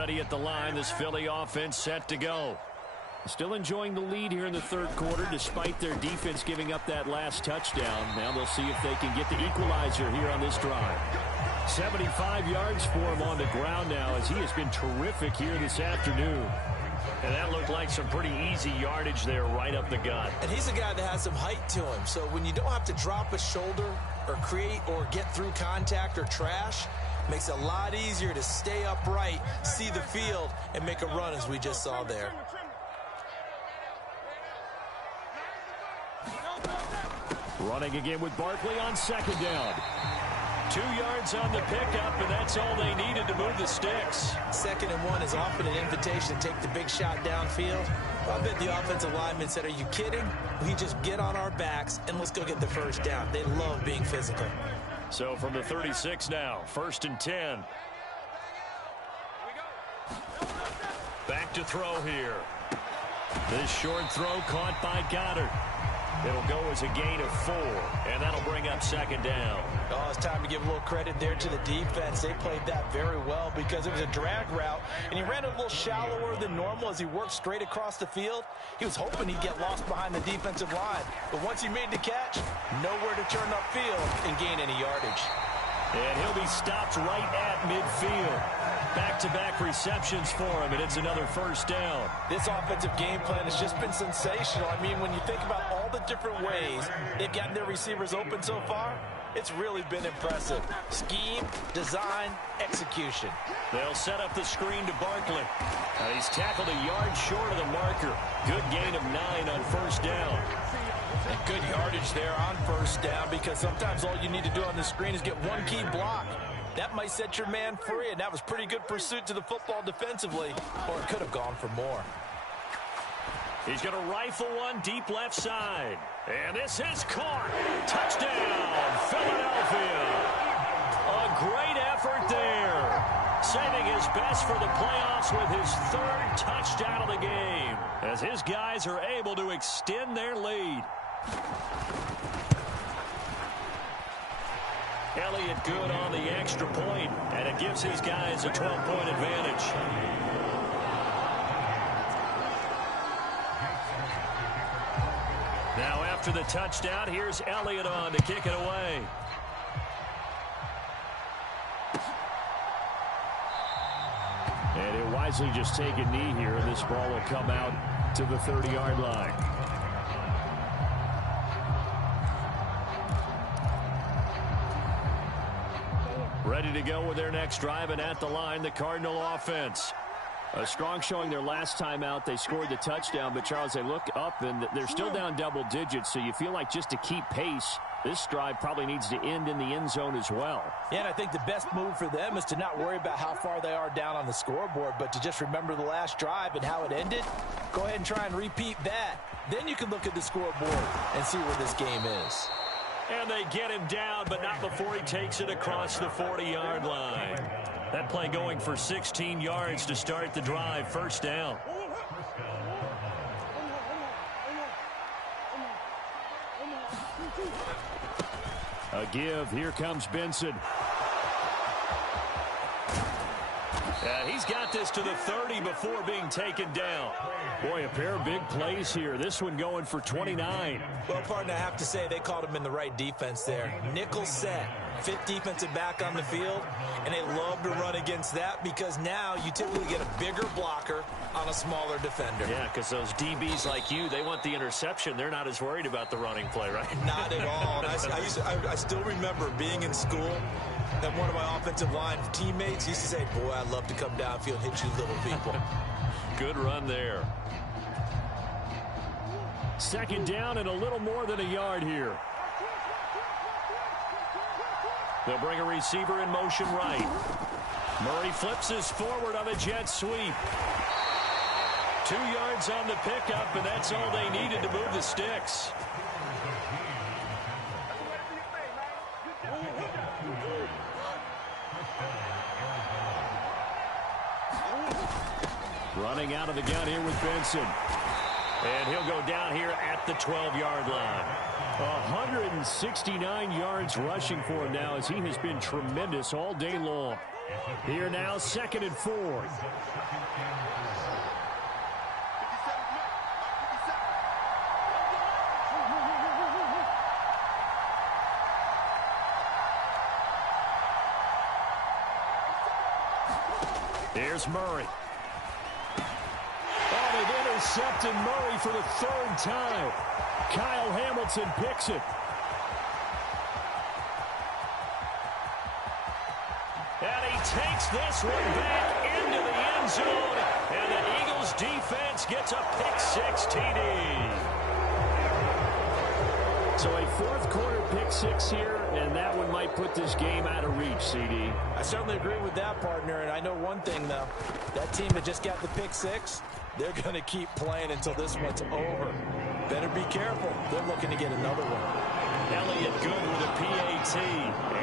ready at the line. This Philly offense set to go. Still enjoying the lead here in the third quarter despite their defense giving up that last touchdown. Now they'll see if they can get the equalizer here on this drive. 75 yards for him on the ground now as he has been terrific here this afternoon. And that looked like some pretty easy yardage there right up the gut. And he's a guy that has some height to him. So when you don't have to drop a shoulder or create or get through contact or trash, makes it a lot easier to stay upright, see the field, and make a run as we just saw there. Running again with Barkley on second down. 2 yards on the pickup, and that's all they needed to move the sticks. 2nd and 1 is often an invitation to take the big shot downfield. I bet the offensive lineman said, are you kidding? We just get on our backs and let's go get the first down. They love being physical. So from the 36 now, 1st and 10. Back to throw here. This short throw caught by Goddard. It'll go as a gain of 4, and that'll bring up 2nd down. Oh, it's time to give a little credit there to the defense. They played that very well because it was a drag route, and he ran a little shallower than normal as he worked straight across the field. He was hoping he'd get lost behind the defensive line, but once he made the catch, nowhere to turn upfield and gain any yardage. And he'll be stopped right at midfield. Back-to-back receptions for him, and it's another 1st down. This offensive game plan has just been sensational. I mean, when you think about all the different ways they've gotten their receivers open so far, it's really been impressive. Scheme, design, execution. They'll set up the screen to Barkley. And he's tackled a yard short of the marker. Good gain of 9 on 1st down. And good yardage there on 1st down because sometimes all you need to do on the screen is get one key block. That might set your man free, and that was pretty good pursuit to the football defensively, or it could have gone for more. He's going to rifle one deep left side. And this is caught. Touchdown, Philadelphia. A great effort there. Saving his best for the playoffs with his 3rd touchdown of the game, as his guys are able to extend their lead. Elliott good on the extra point, and it gives his guys a 12-point advantage. Now after the touchdown, here's Elliott on to kick it away. And he'll wisely just take a knee here, and this ball will come out to the 30-yard line. Ready to go with their next drive, and at the line, the Cardinal offense. A strong showing their last time out. They scored the touchdown, but, Charles, they look up, and they're still down double digits, so you feel like just to keep pace, this drive probably needs to end in the end zone as well. Yeah, and I think the best move for them is to not worry about how far they are down on the scoreboard, but to just remember the last drive and how it ended. Go ahead and try and repeat that. Then you can look at the scoreboard and see where this game is. And they get him down, but not before he takes it across the 40-yard line. That play going for 16 yards to start the drive. 1st down. A give. Here comes Benson. He's got this to the 30 before being taken down. Boy, a pair of big plays here. This one going for 29. Well, partner, I have to say they called him in the right defense there. Nickel set. 5th defensive back on the field, and they love to run against that because now you typically get a bigger blocker on a smaller defender. Yeah, because those DBs like you, they want the interception. They're not as worried about the running play, right? Not at all. And I still remember being in school, and one of my offensive line teammates used to say, boy, I'd love to come downfield and hit you little people. Good run there. 2nd down and a little more than a yard here. They'll bring a receiver in motion right. Murray flips his forward on a jet sweep. 2 yards on the pickup, and that's all they needed to move the sticks. Running out of the gun here with Benson. And he'll go down here at the 12-yard line. 169 yards rushing for him now as he has been tremendous all day long. Here now, 2nd and 4. Here's Murray. Oh, they've intercepted Murray for the 3rd time. Kyle Hamilton picks it. And he takes this one back into the end zone. And the Eagles defense gets a pick-6 TD. So a 4th quarter pick-6 here, and that one might put this game out of reach, CD. I certainly agree with that, partner. And I know one thing, though. That team that just got the pick-6, they're going to keep playing until this one's over. Better be careful. They're looking to get another one. Elliott good with a PAT,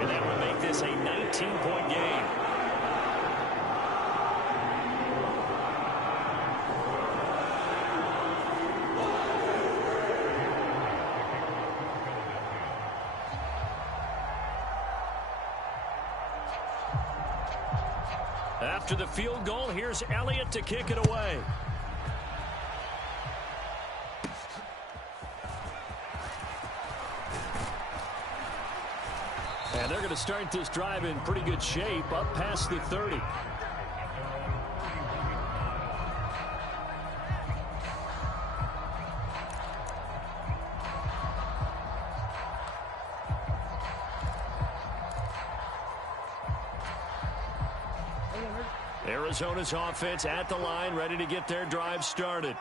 and that would make this a 19-point game. After the field goal, here's Elliott to kick it away. And they're going to start this drive in pretty good shape, up past the 30. Arizona's offense at the line, ready to get their drive started.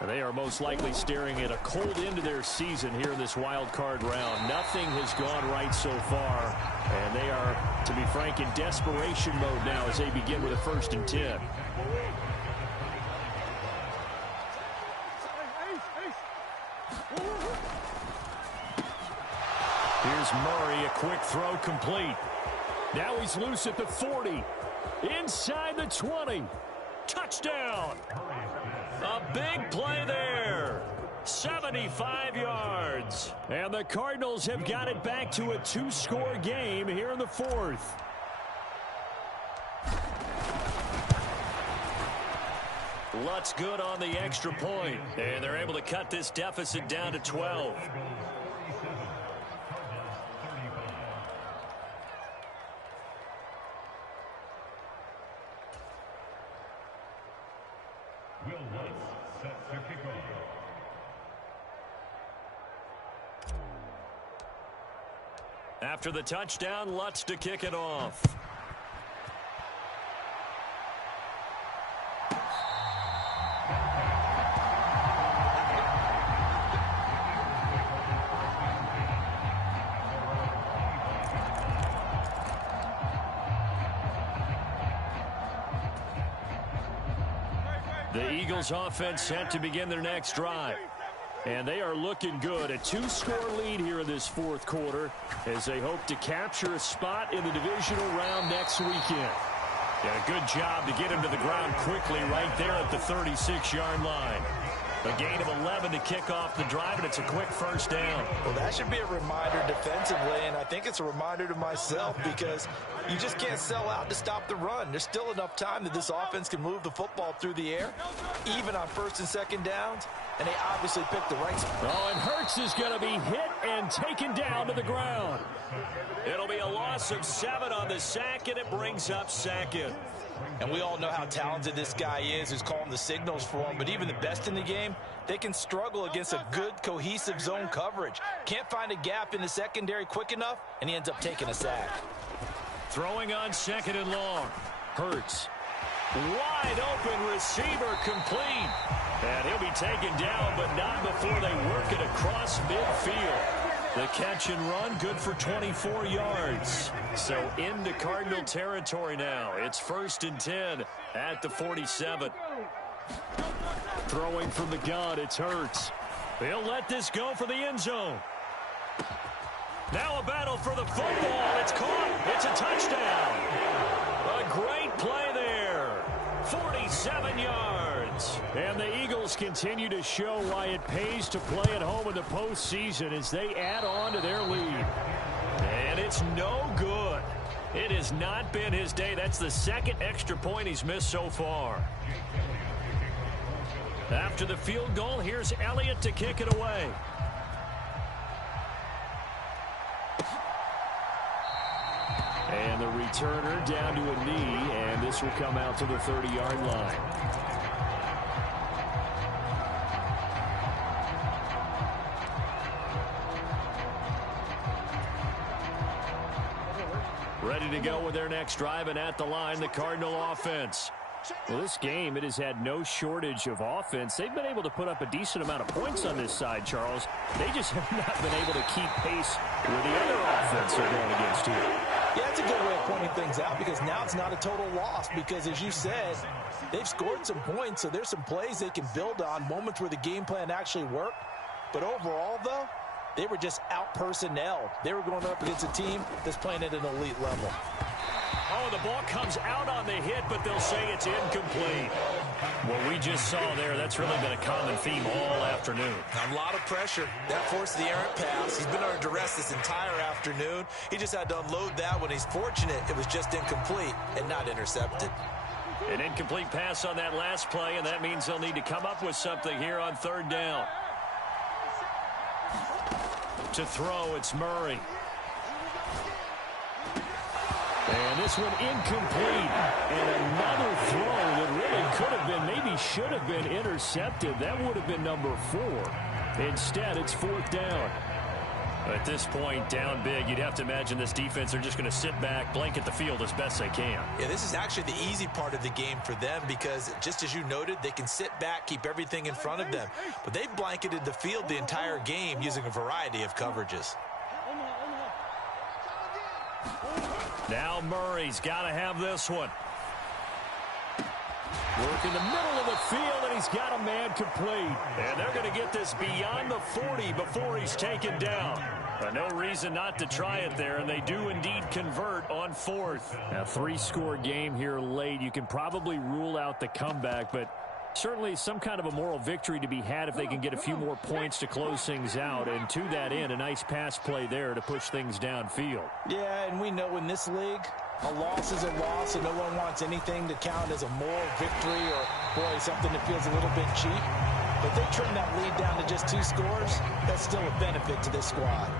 And they are most likely staring at a cold end to their season here in this wild card round. Nothing has gone right so far, and they are, to be frank, in desperation mode now as they begin with a 1st and 10. Here's Murray, a quick throw complete. Now he's loose at the 40. Inside the 20. Touchdown. A big play there. 75 yards. And the Cardinals have got it back to a 2-score game here in the 4th. Lutz good on the extra point. And they're able to cut this deficit down to 12. After the touchdown, Lutz to kick it off. The Eagles offense set to begin their next drive. And they are looking good. A 2-score lead here in this 4th quarter as they hope to capture a spot in the divisional round next weekend. Yeah, a good job to get him to the ground quickly right there at the 36-yard line. A gain of 11 to kick off the drive, and it's a quick 1st down. Well, that should be a reminder defensively, and I think it's a reminder to myself because you just can't sell out to stop the run. There's still enough time that this offense can move the football through the air, even on 1st and 2nd downs, and they obviously picked the right spot. Oh, and Hurts is going to be hit and taken down to the ground. It'll be a loss of 7 on the sack, and it brings up 2nd. And we all know how talented this guy is who's calling the signals for him. But even the best in the game, they can struggle against a good, cohesive zone coverage. Can't find a gap in the secondary quick enough, and he ends up taking a sack. Throwing on 2nd and long. Hurts. Wide open receiver complete. And he'll be taken down, but not before they work it across midfield. The catch and run, good for 24 yards. So into Cardinal territory now. It's 1st and 10 at the 47. Throwing from the gun, it's Hurts. They'll let this go for the end zone. Now a battle for the football. It's caught. It's a touchdown. A great play there. 47 yards. And the Eagles continue to show why it pays to play at home in the postseason as they add on to their lead. And it's no good. It has not been his day. That's the second extra point he's missed so far. After the field goal, here's Elliott to kick it away. And the returner down to a knee, and this will come out to the 30-yard line. Ready to go with their next drive, and at the line, the Cardinal offense. Well, this game, it has had no shortage of offense. They've been able to put up a decent amount of points on this side, Charles. They just have not been able to keep pace with the other offense they're going against here. Yeah, that's a good way of pointing things out, because now it's not a total loss, because as you said, they've scored some points, so there's some plays they can build on, moments where the game plan actually worked. But overall, though, they were just out-personnelled. They were going up against a team that's playing at an elite level. Oh, the ball comes out on the hit, but they'll say it's incomplete. What we just saw there, that's really been a common theme all afternoon. A lot of pressure. That forced the errant pass. He's been under duress this entire afternoon. He just had to unload that when he's fortunate. It was just incomplete and not intercepted. An incomplete pass on that last play, and that means they'll need to come up with something here on third down. To throw, it's Murray. And this one incomplete. And another throw that really could have been, maybe should have been intercepted. That would have been number 4. Instead, it's fourth down. At this point, down big, you'd have to imagine this defense are just going to sit back, blanket the field as best they can. Yeah, this is actually the easy part of the game for them, because just as you noted, they can sit back, keep everything in front of them. But they've blanketed the field the entire game using a variety of coverages. Now Murray's got to have this one. Work in the middle of the field, and he's got a man complete. And they're going to get this beyond the 40 before he's taken down. But no reason not to try it there, and they do indeed convert on fourth. A 3-score game here late. You can probably rule out the comeback, but certainly some kind of a moral victory to be had if they can get a few more points to close things out. And to that end, a nice pass play there to push things downfield. Yeah, and we know in this league, a loss is a loss, and no one wants anything to count as a moral victory or, boy, something that feels a little bit cheap. But they trim that lead down to just 2 scores. That's still a benefit to this squad.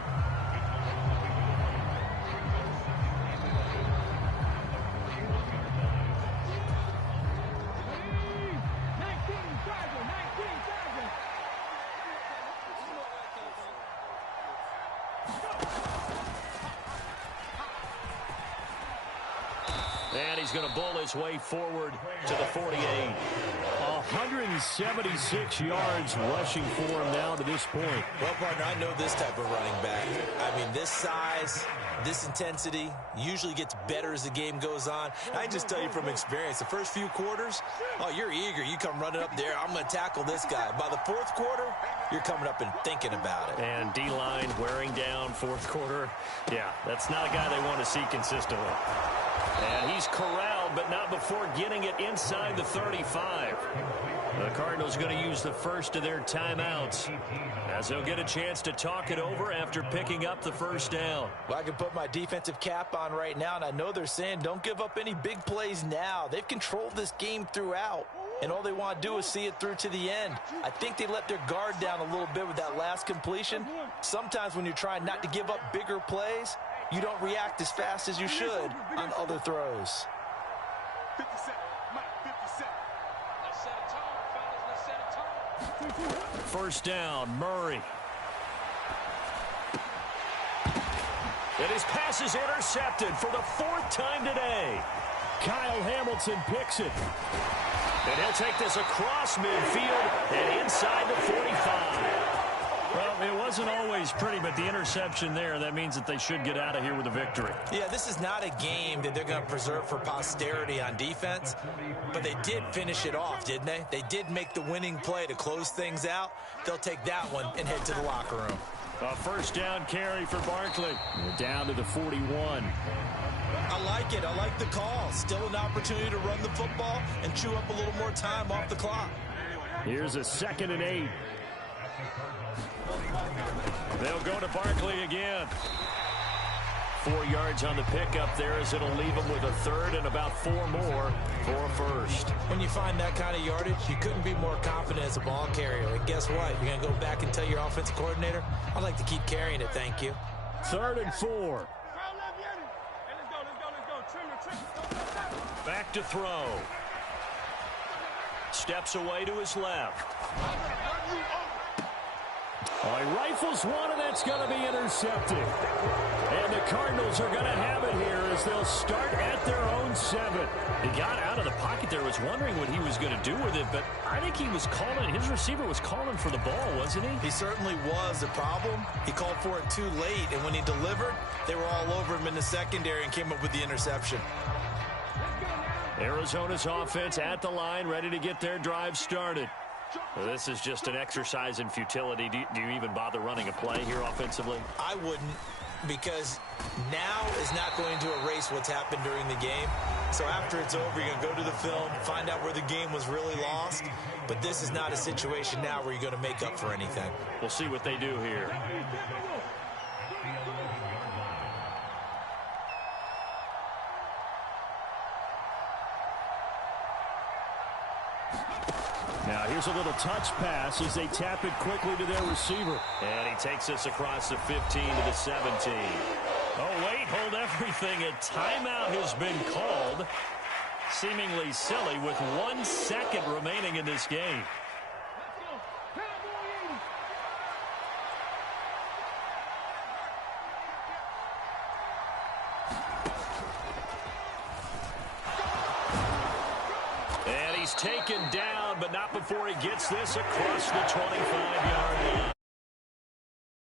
And he's going to bull his way forward to the 48. 176 yards rushing for him now to this point. Well, partner, I know this type of running back. I mean, this size, this intensity usually gets better as the game goes on. I can just tell you from experience, the first few quarters, oh, you're eager. You come running up there, I'm going to tackle this guy. By the fourth quarter, you're coming up and thinking about it. And D-line wearing down fourth quarter. Yeah, that's not a guy they want to see consistently. And he's corralled, but not before getting it inside the 35. The Cardinals going to use the first of their timeouts, as they'll get a chance to talk it over after picking up the first down. Well, I can put my defensive cap on right now, and I know they're saying don't give up any big plays now. They've controlled this game throughout, and all they want to do is see it through to the end. I think they let their guard down a little bit with that last completion. Sometimes when you're trying not to give up bigger plays, you don't react as fast as you should on other throws. 50 Cent, Mike, 50 Cent. Let's set a tone, fellas. Let's set a tone. First down, Murray. And his pass is intercepted for the 4th time today. Kyle Hamilton picks it. And he'll take this across midfield and inside the 45. Well, it wasn't always pretty, but the interception there, that means that they should get out of here with a victory. Yeah, this is not a game that they're going to preserve for posterity on defense, but they did finish it off, didn't they? They did make the winning play to close things out. They'll take that one and head to the locker room. A first down carry for Barkley. Down to the 41. I like it. I like the call. Still an opportunity to run the football and chew up a little more time off the clock. Here's a 2nd and 8. They'll go to Barkley again. 4 yards on the pickup there, as it'll leave him with a third and about 4 more for a first. When you find that kind of yardage, you couldn't be more confident as a ball carrier. And guess what? You're going to go back and tell your offensive coordinator, I'd like to keep carrying it, thank you. 3rd and 4. Back to throw. Steps away to his left. Oh, he rifles one, and that's going to be intercepted. And the Cardinals are going to have it here as they'll start at their own 7. He got out of the pocket there, was wondering what he was going to do with it, but I think he was calling, his receiver was calling for the ball, wasn't he? He certainly was. The problem, he called for it too late, and when he delivered, they were all over him in the secondary and came up with the interception. Arizona's offense at the line, ready to get their drive started. Well, this is just an exercise in futility. Do you even bother running a play here offensively? I wouldn't, because now is not going to erase what's happened during the game. So after it's over, you're going to go to the film, find out where the game was really lost. But this is not a situation now where you're going to make up for anything. We'll see what they do here. Now here's a little touch pass as they tap it quickly to their receiver. And he takes us across the 15 to the 17. Oh, wait, hold everything. A timeout has been called. Seemingly silly with 1 second remaining in this game. Taken down, but not before he gets this across the 25-yard line.